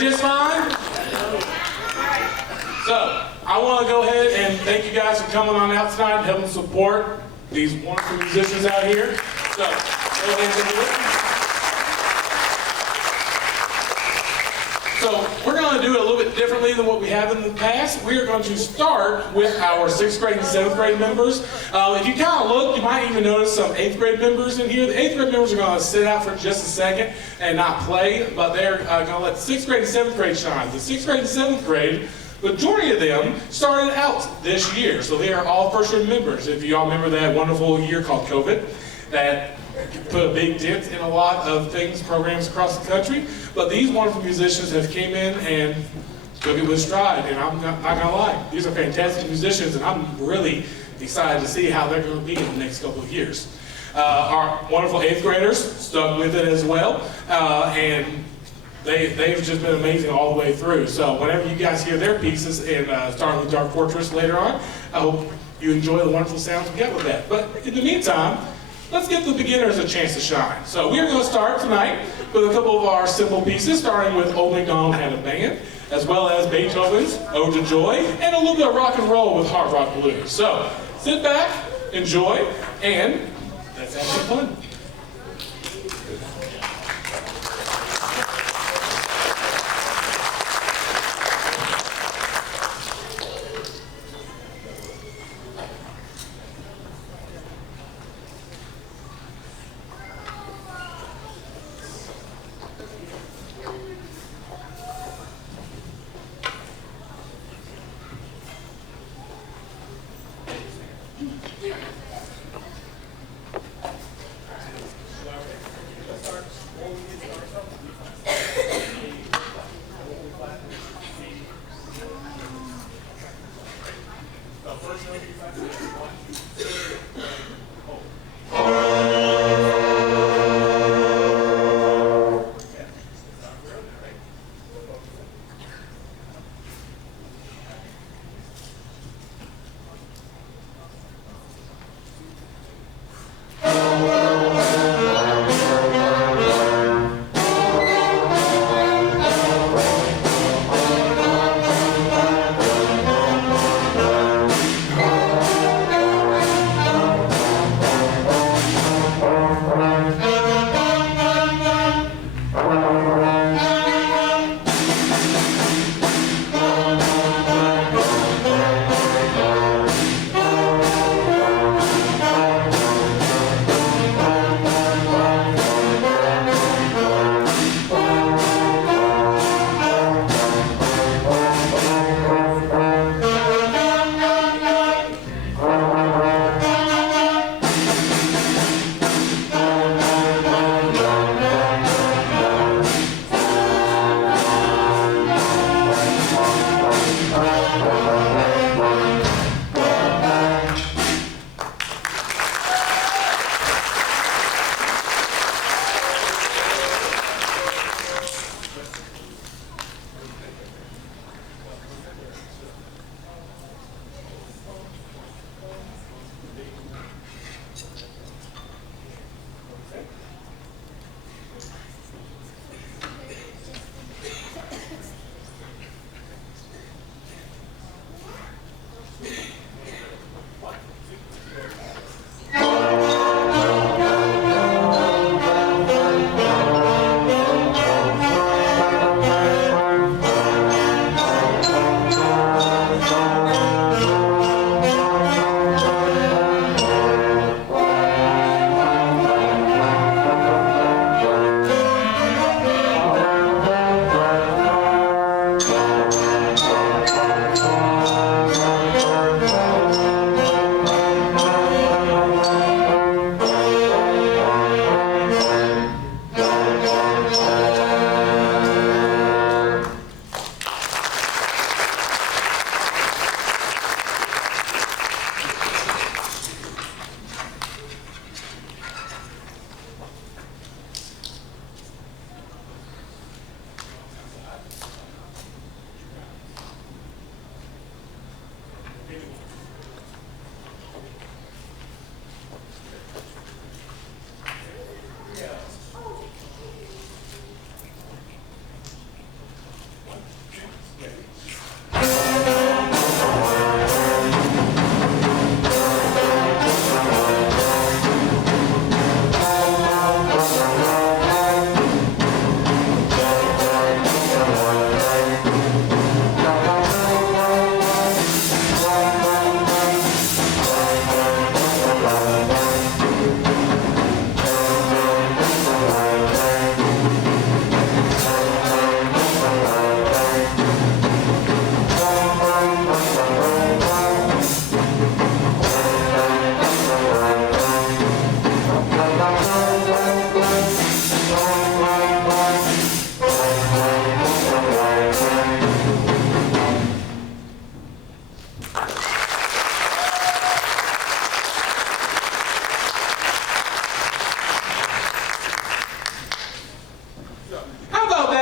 just fine? So, I want to go ahead and thank you guys for coming on out tonight and helping support these wonderful musicians out here. So, go ahead and take a look. So, we're going to do it a little bit differently than what we have in the past. We are going to start with our 6th grade and 7th grade members. If you kind of look, you might even notice some 8th grade members in here. The 8th grade members are going to sit out for just a second and not play, but they're going to let the 6th grade and 7th grade shine. The 6th grade and 7th grade, the majority of them started out this year, so they are all first-year members. If you all remember that wonderful year called COVID, that put a big dent in a lot of things, programs across the country. But these wonderful musicians have came in and took it with stride, and I'm not gonna lie, these are fantastic musicians, and I'm really excited to see how they're gonna be in the next couple of years. Our wonderful 8th graders stuck with it as well, and they've just been amazing all the way through. So whenever you guys hear their pieces in Starting the Dark Fortress later on, I hope you enjoy the wonderful sounds we get with that. But in the meantime, let's give the beginners a chance to shine. So we're going to start tonight with a couple of our simple pieces, starting with Old MacDonald Had a Band, as well as Beethoven's Ode to Joy, and a little bit of rock and roll with Hard Rock Blues. So sit back, enjoy, and let's have some fun.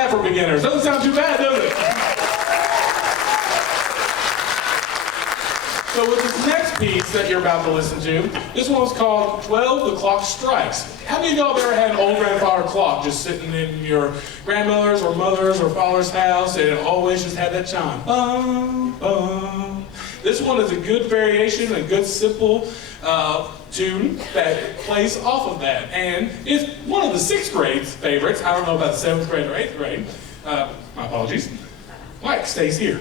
that for beginners. Doesn't sound too bad, does it? So with this next piece that you're about to listen to, this one's called 12 The Clock Strikes. How many of y'all have ever had an old grandfather clock just sitting in your grandmother's or mother's or father's house and it always just had that chime? Bum, bum. This one is a good variation, a good simple tune that plays off of that. And it's one of the 6th grade's favorites. I don't know about the 7th grade or 8th grade. My apologies. Mike stays here.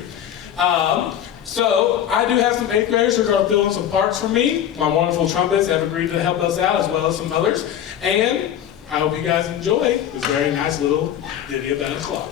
So I do have some 8th graders who are going to fill in some parts for me. My wonderful trumpets have agreed to help us out as well as some others. And I hope you guys enjoy this very nice little ditty about a clock.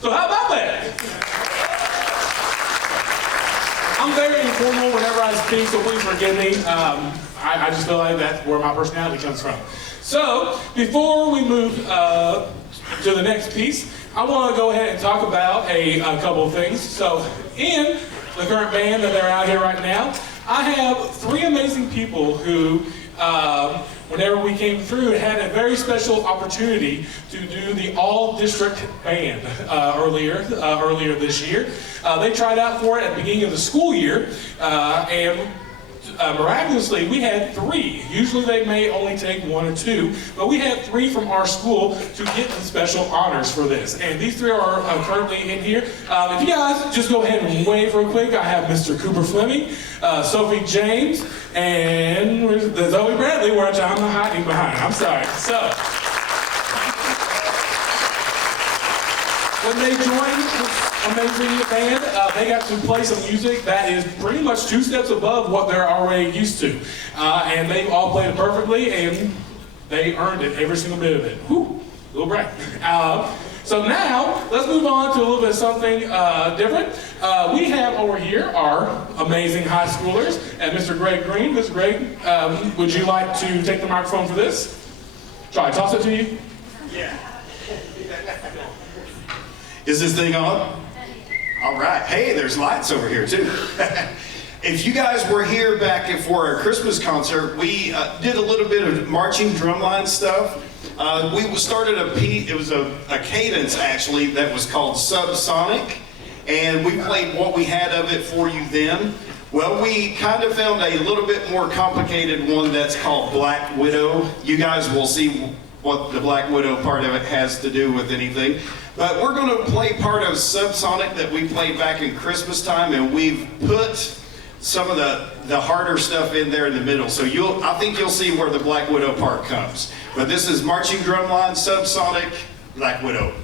So how about that? I'm very informal whenever I speak, so please forgive me. I just feel like that's where my personality comes from. So before we move to the next piece, I want to go ahead and talk about a couple of things. So in the current band that they're out here right now, I have 3 amazing people who whenever we came through, had a very special opportunity to do the all-district band earlier this year. They tried out for it at the beginning of the school year, and miraculously, we had 3. Usually they may only take 1 or 2, but we had 3 from our school to get the special honors for this. And these 3 are currently in here. If you guys just go ahead and wave real quick, I have Mr. Cooper Fleming, Sophie James, and Zoe Bradley, which I'm hiding behind. I'm sorry. So, when they joined this amazing band, they got to play some music that is pretty much 2 steps above what they're already used to. And they all played it perfectly, and they earned it, every single bit of it. Whew, a little bright. So now, let's move on to a little bit of something different. We have over here our amazing high schoolers, and Mr. Greg Green. Mr. Greg, would you like to take the microphone for this? Shall I toss it to you? Yeah. Is this thing on? All right. Hey, there's lights over here too. If you guys were here back for our Christmas concert, we did a little bit of marching drumline stuff. We started it was a cadence actually that was called Subsonic, and we played what we had of it for you then. Well, we kind of found a little bit more complicated one that's called Black Widow. You guys will see what the Black Widow part of it has to do with anything. But we're going to play part of Subsonic that we played back in Christmas time, and we've put some of the harder stuff in there in the middle. So I think you'll see where the Black Widow part comes. But this is marching drumline, Subsonic, Black Widow.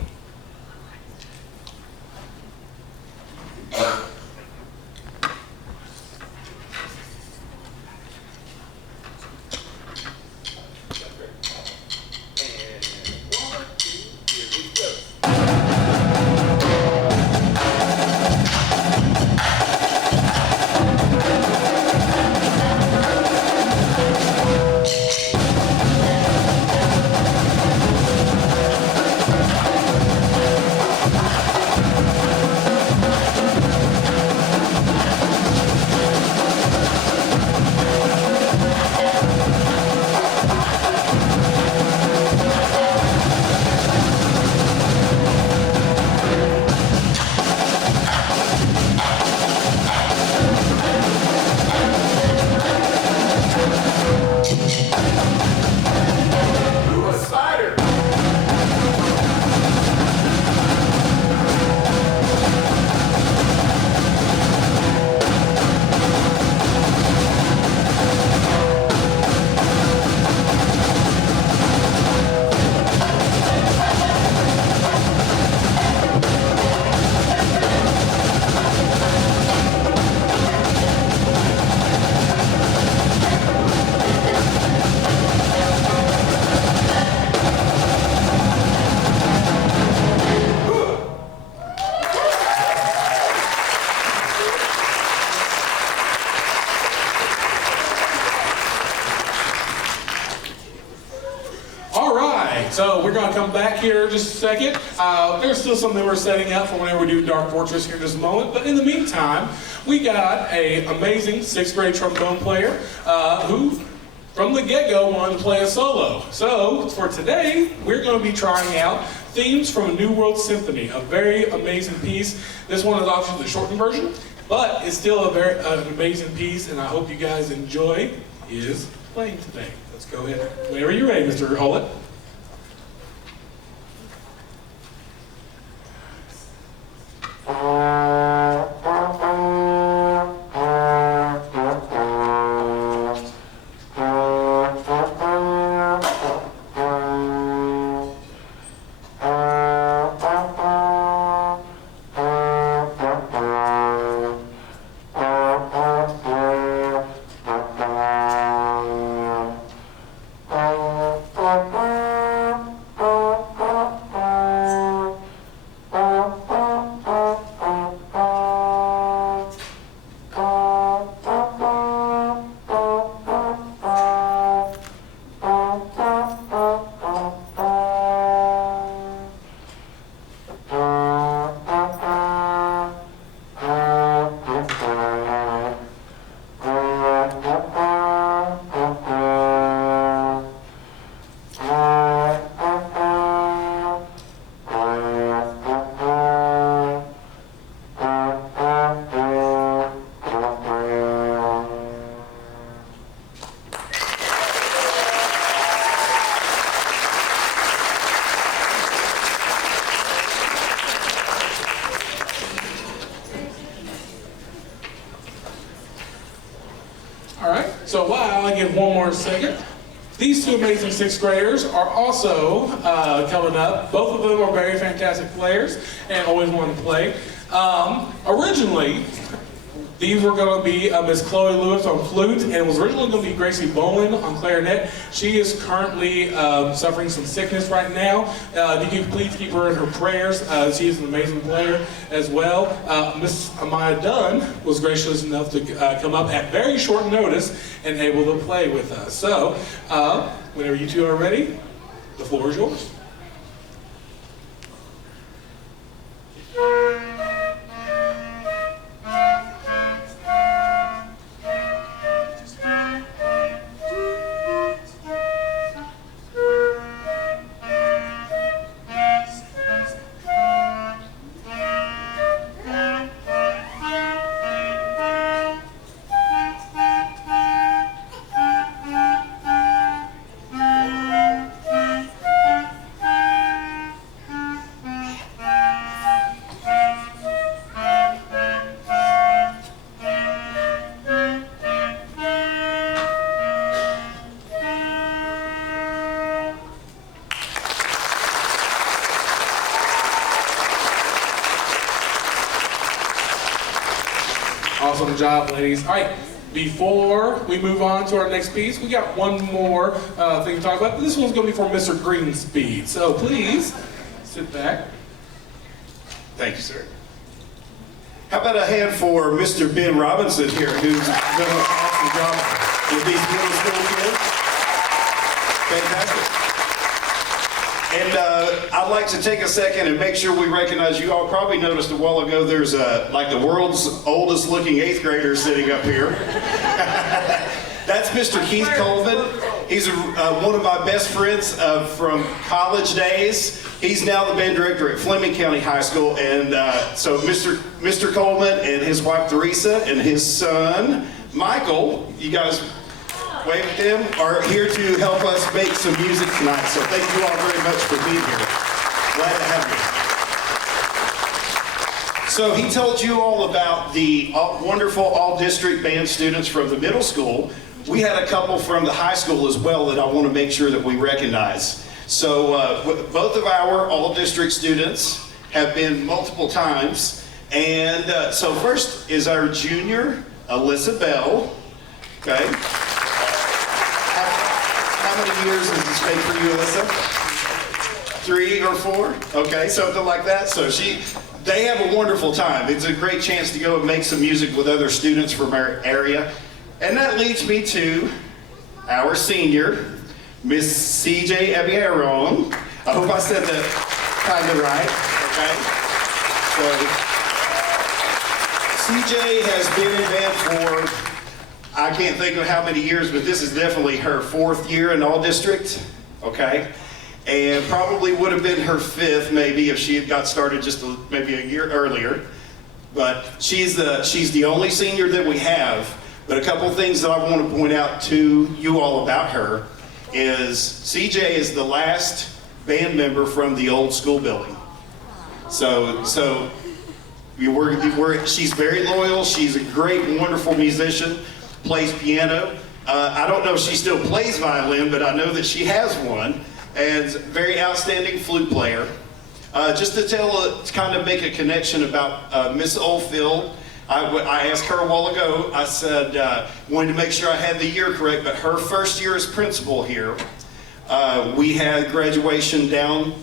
come back here in just a second. There's still something we're setting up for whenever we do Dark Fortress here in just a moment. But in the meantime, we got an amazing 6th grade trombone player who, from the get-go, wanted to play a solo. So for today, we're going to be trying out themes from a New World Symphony, a very amazing piece. This one is obviously the shortened version, but it's still a very amazing piece, and I hope you guys enjoy his playing today. Let's go ahead. Whenever you're ready, Mr. Hollett. So while I give one more second, these two amazing 6th graders are also coming up. Both of them are very fantastic players and always want to play. Originally, these were going to be Miss Chloe Lewis on flute, and it was originally going to be Gracie Bowen on clarinet. She is currently suffering some sickness right now. If you could please keep her in her prayers. She is an amazing player as well. Miss Amaya Dunn was gracious enough to come up at very short notice and able to play with us. So, whenever you two are ready, the floor is yours. Awesome job, ladies. All right, before we move on to our next piece, we got one more thing to talk about. This one's going to be for Mr. Greenspeed. So please, sit back. Thank you, sir. How about a hand for Mr. Ben Robinson here, who's done an awesome job with these middle school kids? Fantastic. And I'd like to take a second and make sure we recognize, you all probably noticed a while ago, there's like the world's oldest looking 8th grader sitting up here. That's Mr. Keith Colvin. He's one of my best friends from college days. He's now the band director at Fleming County High School. And so Mr. Coleman and his wife Teresa and his son Michael, you guys wave at them, are here to help us make some music tonight. So thank you all very much for being here. Glad to have you. So he told you all about the wonderful all-district band students from the middle school. We had a couple from the high school as well that I want to make sure that we recognize. So both of our all-district students have been multiple times. And so first is our junior, Alyssa Bell. Okay. How many years has this been for you, Alyssa? 3 or 4? Okay, something like that. So they have a wonderful time. It's a great chance to go and make some music with other students from our area. And that leads me to our senior, Miss Cj Evieron. I hope I said that kind of right, okay? So, CJ has been in band for, I can't think of how many years, but this is definitely her 4th year in All District, okay? And probably would have been her 5th maybe if she had got started just maybe a year earlier. But she's the only senior that we have. But a couple things that I want to point out to you all about her is CJ is the last band member from the old school building. So she's very loyal. She's a great, wonderful musician, plays piano. I don't know if she still plays violin, but I know that she has one, and very outstanding flute player. Just to kind of make a connection about Miss Oldfield, I asked her a while ago, I said, wanted to make sure I had the year correct, but her first year as principal here, we had graduation down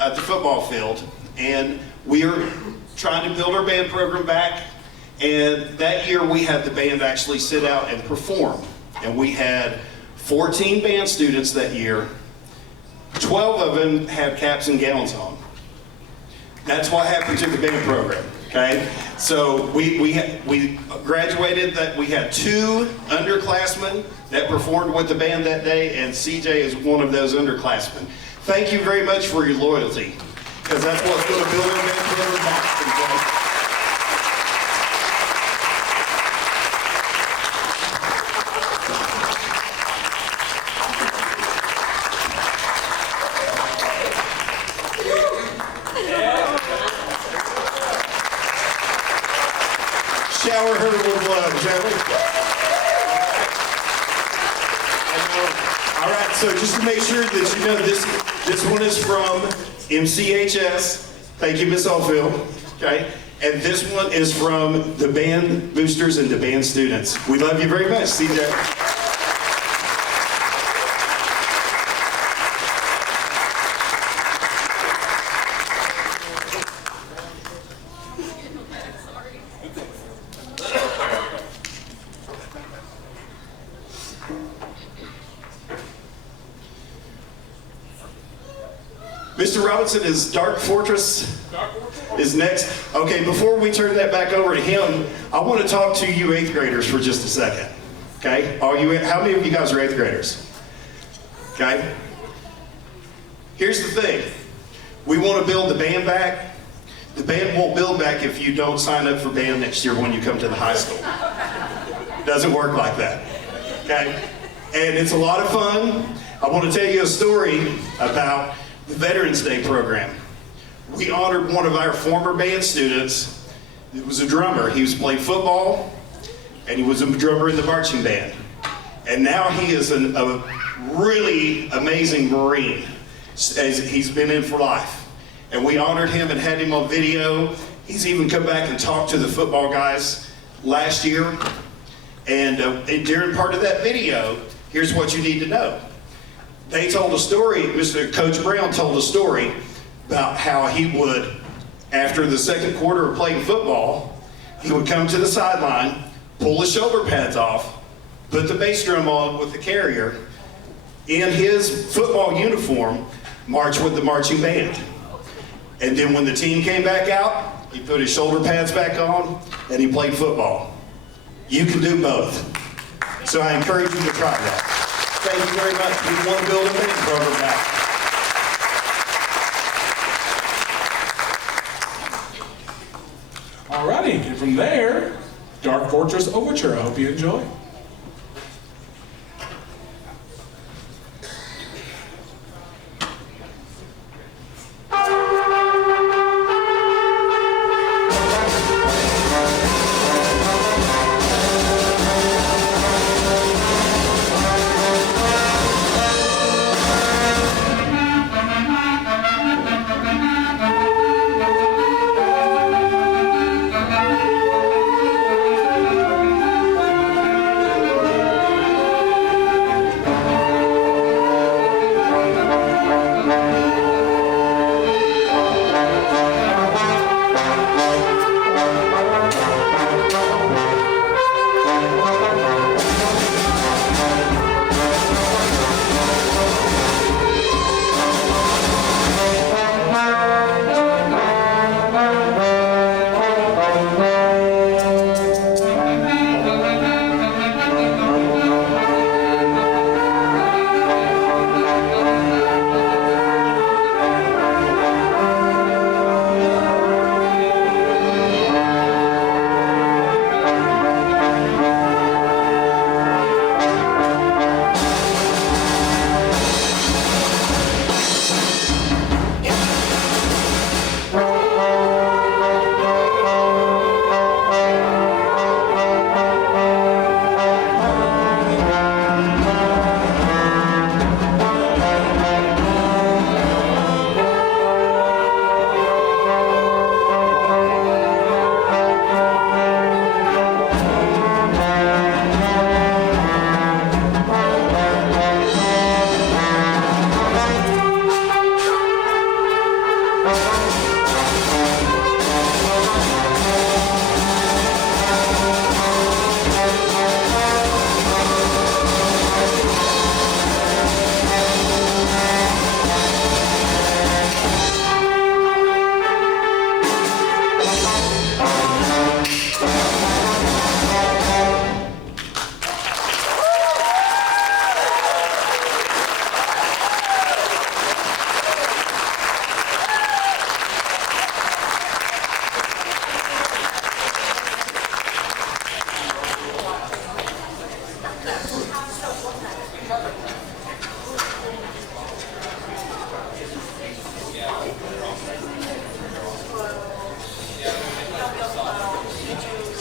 at the football field, and we are trying to build our band program back, and that year we had the band actually sit out and perform, and we had 14 band students that year. 12 of them had caps and gowns on. That's what happened to the band program, okay? So we graduated, that we had 2 underclassmen that performed with the band that day, and CJ is one of those underclassmen. Thank you very much for your loyalty, because that's what's going to build our band program back. Shower her with love, shall we? All right, so just to make sure that you know, this one is from MCHS. Thank you, Miss Oldfield. Okay, and this one is from the band boosters and the band students. We love you very much, CJ. Mr. Robinson, is Dark Fortress is next. Okay, before we turn that back over to him, I want to talk to you 8th graders for just a second. Okay, how many of you guys are 8th graders? Okay, here's the thing. We want to build the band back. The band won't build back if you don't sign up for band next year when you come to the high school. It doesn't work like that. Okay, and it's a lot of fun. I want to tell you a story about the Veterans Day program. We honored one of our former band students. It was a drummer. He was playing football, and he was a drummer in the marching band. And now he is a really amazing Marine, as he's been in for life. And we honored him and had him on video. He's even come back and talked to the football guys last year. And during part of that video, here's what you need to know. They told a story, Coach Brown told a story about how he would, after the second quarter of playing football, he would come to the sideline, pull his shoulder pads off, put the bass drum on with the carrier, in his football uniform, march with the marching band. And then when the team came back out, he put his shoulder pads back on, and he played football. You can do both. So I encourage you to try that. Thank you very much. We want to build a band program back. Alrighty, and from there, Dark Fortress Overture. I hope you enjoy.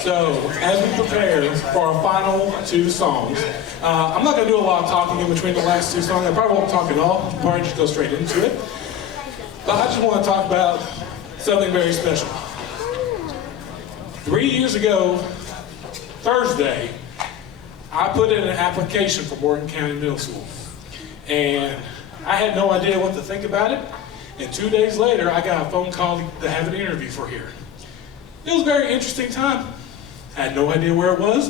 So, as we prepare for our final two songs, I'm not going to do a lot of talking in between the last two songs. I probably won't talk at all. I'll probably just go straight into it. But I just want to talk about something very special. 3 years ago, Thursday, I put in an application for Morgan County Middle School. And I had no idea what to think about it. And 2 days later, I got a phone call to have an interview for here. It was a very interesting time. I had no idea where it was.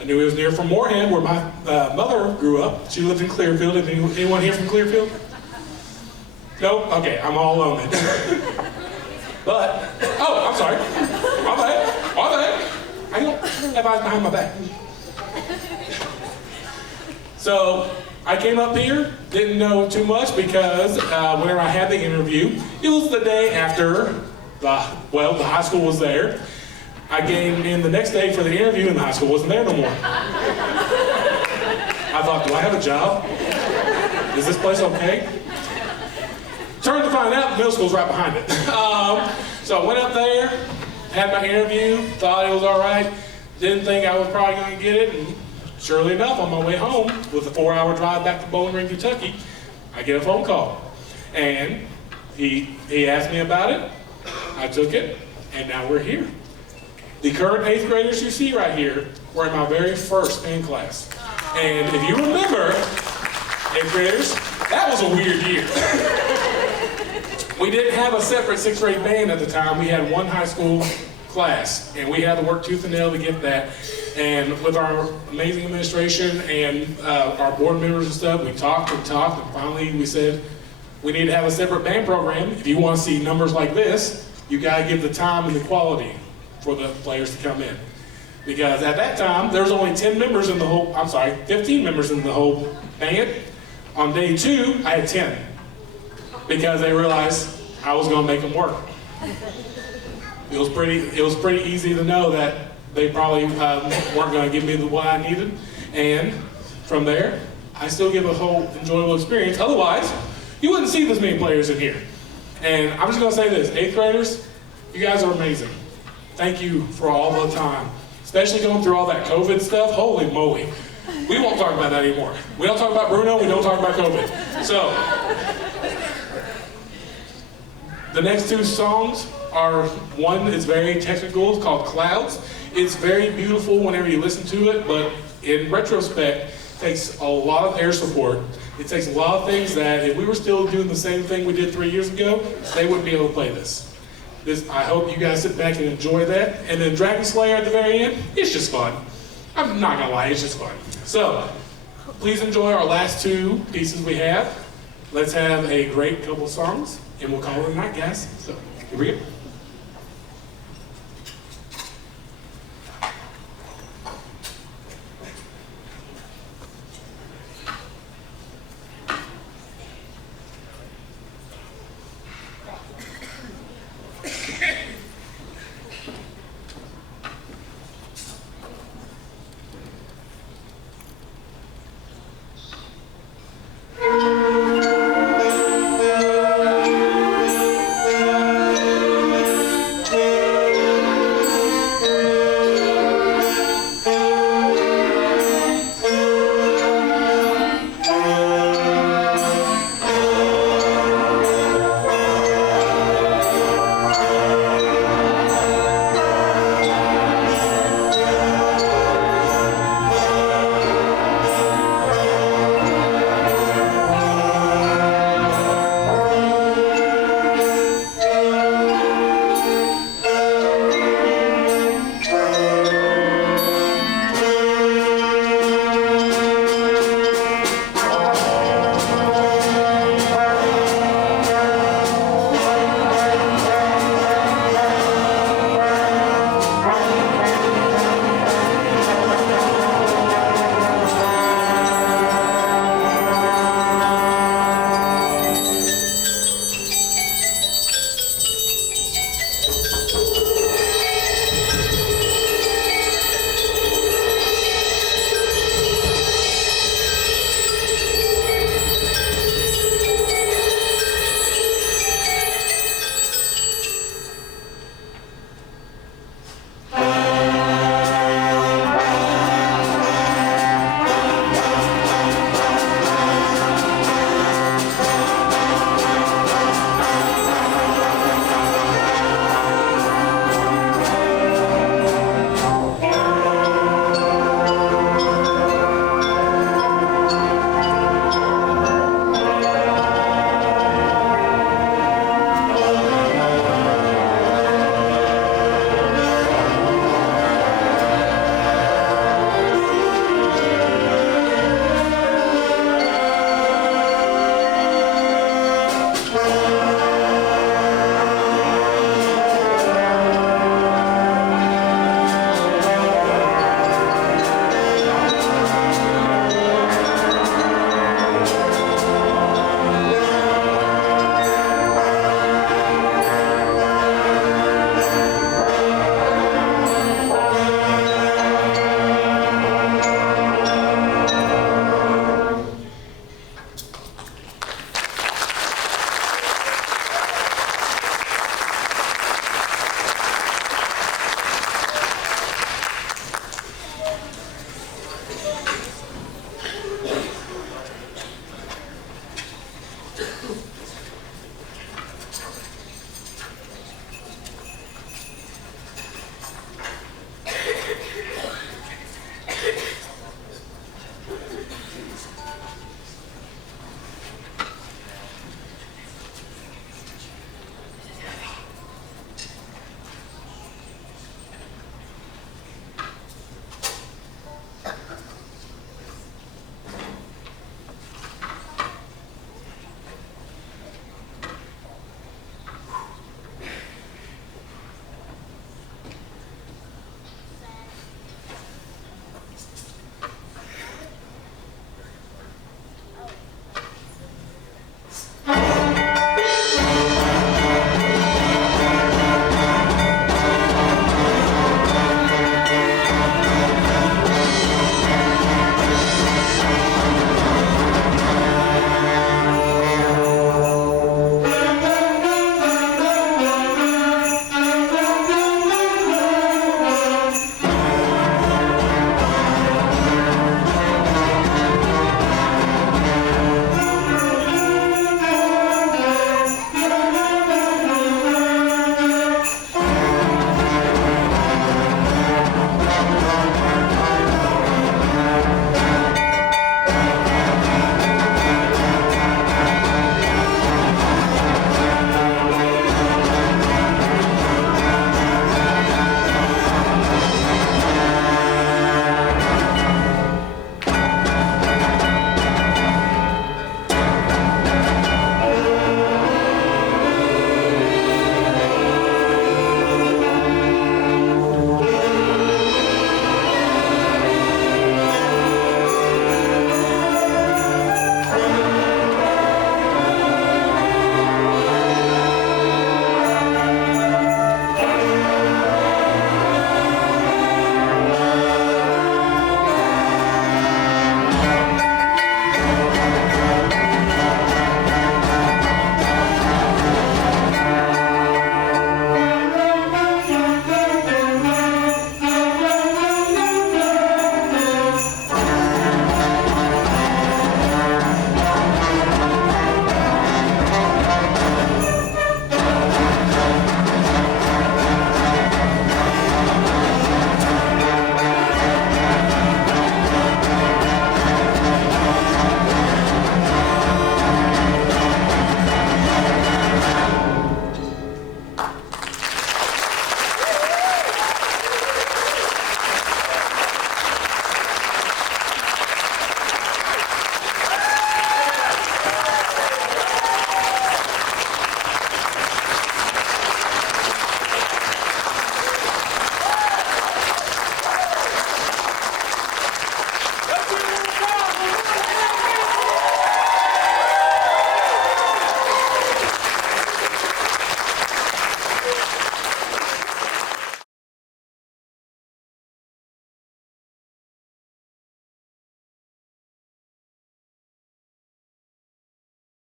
I knew it was near from Moorhead, where my mother grew up. She lived in Clearfield. Anyone here from Clearfield? Nope? Okay, I'm all alone then. But, oh, I'm sorry. My bad. I don't have eyes behind my back. So, I came up here, didn't know too much because whenever I had the interview, it was the day after the high school was there. I came in the next day for the interview and the high school wasn't there no more. I thought, do I have a job? Is this place okay? Turned to find out the middle school's right behind it. So I went up there, had my interview, thought it was all right, didn't think I was probably going to get it, and surely enough, on my way home, with a 4-hour drive back to Bowling Green, Kentucky, I get a phone call. And he asked me about it, I took it, and now we're here. The current 8th graders you see right here were in my very first band class. And if you remember, 8th graders, that was a weird year. We didn't have a separate 6th grade band at the time. We had one high school class, and we had to work tooth and nail to get that. And with our amazing administration and our board members and stuff, we talked, and finally we said, we need to have a separate band program. If you want to see numbers like this, you got to give the time and the quality for the players to come in. Because at that time, there was only 15 members in the whole band. On day 2, I had 10. Because they realized I was going to make them work. It was pretty easy to know that they probably weren't going to give me what I needed. And from there, I still give a whole enjoyable experience. Otherwise, you wouldn't see this many players in here. And I'm just going to say this, 8th graders, you guys are amazing. Thank you for all the time. Especially going through all that COVID stuff, holy moly. We won't talk about that anymore. We don't talk about Bruno, we don't talk about COVID. So, the next two songs are, one is very technical, it's called Clouds. It's very beautiful whenever you listen to it, but in retrospect, it takes a lot of air support. It takes a lot of things that if we were still doing the same thing we did 3 years ago, they wouldn't be able to play this. I hope you guys sit back and enjoy that. And then Dragon Slayer at the very end, it's just fun. I'm not gonna lie, it's just fun. So, please enjoy our last two pieces we have. Let's have a great couple songs, and we'll call it a night, guys. So, here we go.